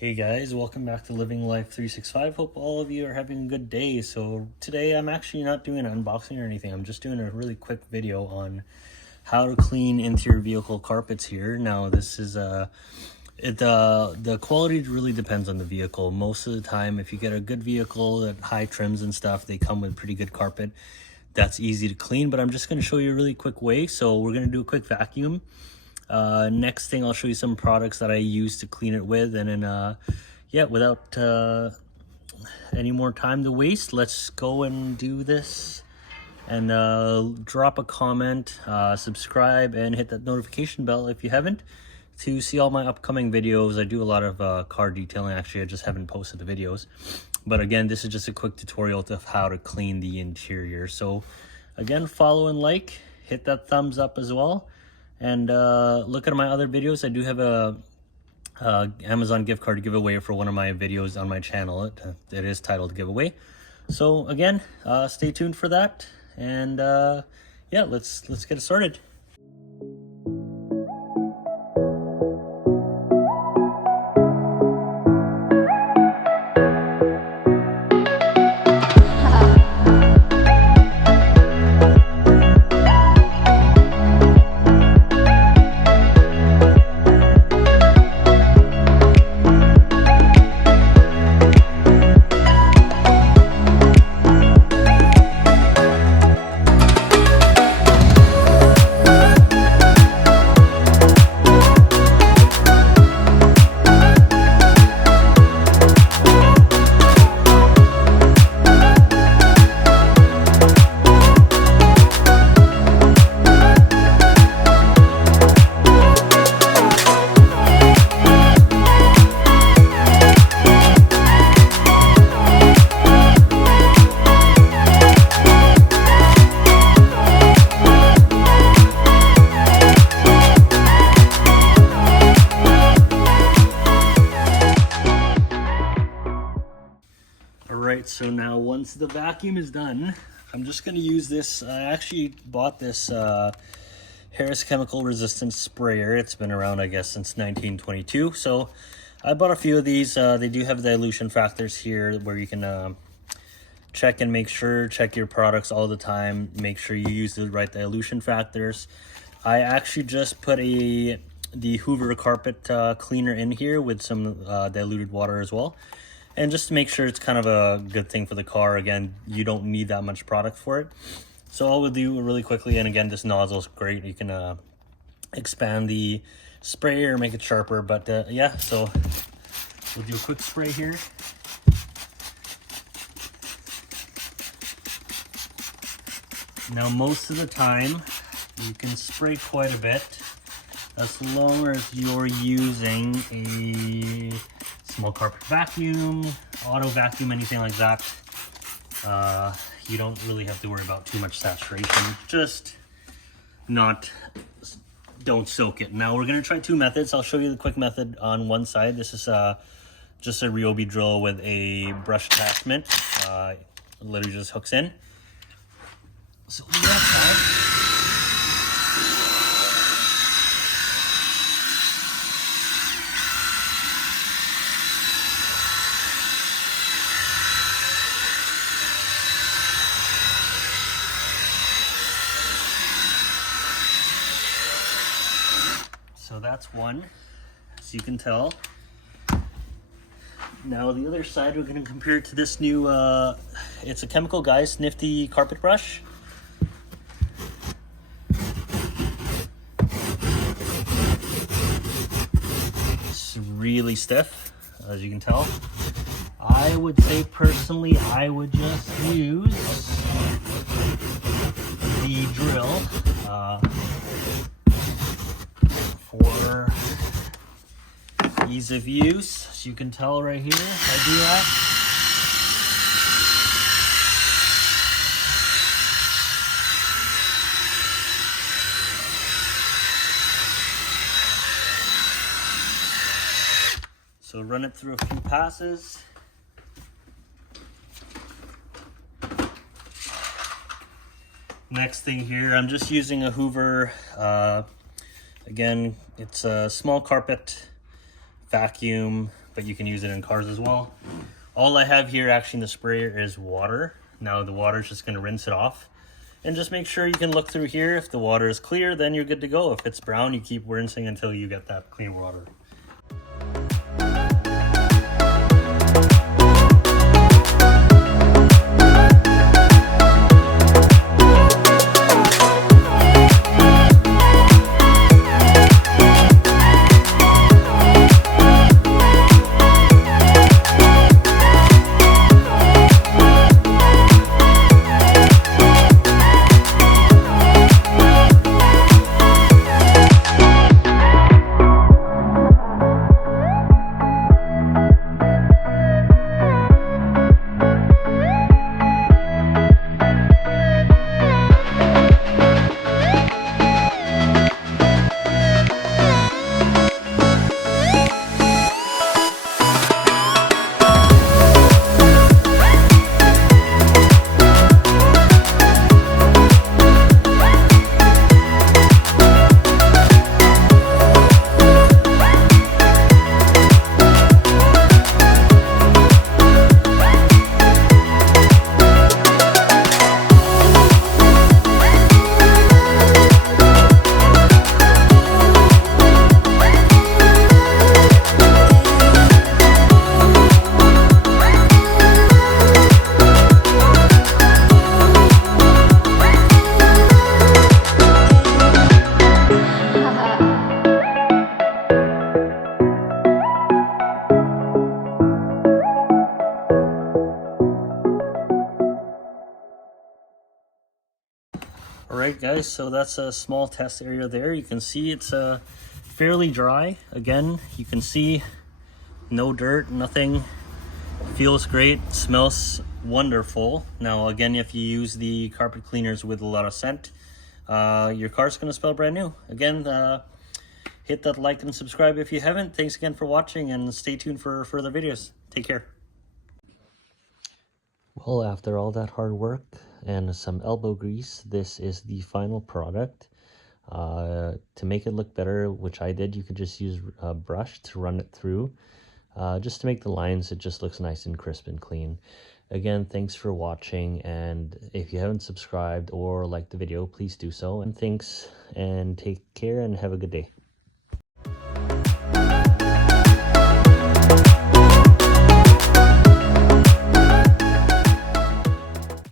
Hey guys, welcome back to Living Life 365. Hope all of you are having a good day. So today I'm actually not doing an unboxing or anything. I'm just doing a really quick video on how to clean interior vehicle carpets here. Now this is the quality really depends on the vehicle. Most of the time, if you get a good vehicle that high trims and stuff, they come with pretty good carpet. That's easy to clean, but I'm just going to show you a really quick way. So we're going to do a quick vacuum. Next thing, I'll show you some products that I use to clean it with, and then yeah, without any more time to waste, let's go and do this. And drop a comment, subscribe, and hit that notification bell if you haven't, to see all my upcoming videos. I do a lot of car detailing. Actually, I just haven't posted the videos, but again, this is just a quick tutorial of how to clean the interior. So again, follow and like, hit that thumbs up as well. And look at my other videos. I do have a Amazon gift card giveaway for one of my videos on my channel. It is titled giveaway. So again, stay tuned for that. And yeah, let's get it started. Alright, so now once the vacuum is done, I'm just going to use this. I actually bought this Harris chemical resistant sprayer. It's been around, I guess, since 1922. So I bought a few of these. They do have dilution factors here where you can check and check your products all the time. Make sure you use the right dilution factors. I actually just put the Hoover carpet cleaner in here with some diluted water as well. And just to make sure it's kind of a good thing for the car. Again, you don't need that much product for it. So all we'll do really quickly, and again, this nozzle is great. You can expand the sprayer, make it sharper. But yeah, so we'll do a quick spray here. Now, most of the time, you can spray quite a bit as long as you're using a small carpet vacuum, auto vacuum, anything like that. You don't really have to worry about too much saturation. Just don't soak it. Now we're gonna try two methods. I'll show you the quick method on one side. This is just a Ryobi drill with a brush attachment. Literally just hooks in. So on that side, so that's one, as you can tell. Now the other side, we're going to compare it to this new, it's a chemicalguys nifty carpet brush. It's really stiff, as you can tell. I would say personally, I would just use the drill for ease of use. As you can tell right here, I do that. So run it through a few passes. Next thing here, I'm just using a hoover. Again, it's a small carpet vacuum, but you can use it in cars as well. All I have here actually in the sprayer is water. Now the water is just going to rinse it off. And just make sure you can look through here. If the water is clear, then you're good to go. If it's brown, you keep rinsing until you get that clean water. Alright guys, so that's a small test area there. You can see it's fairly dry. Again, you can see no dirt, nothing. Feels great, smells wonderful. Now again, if you use the carpet cleaners with a lot of scent, your car's going to smell brand new. Again, hit that like and subscribe if you haven't. Thanks again for watching, and stay tuned for further videos. Take care. Well, after all that hard work and some elbow grease, this is the final product. To make it look better, which I did, you could just use a brush to run it through. Just to make the lines, it just looks nice and crisp and clean. Again, thanks for watching, and if you haven't subscribed or liked the video, please do so. And thanks, and take care, and have a good day.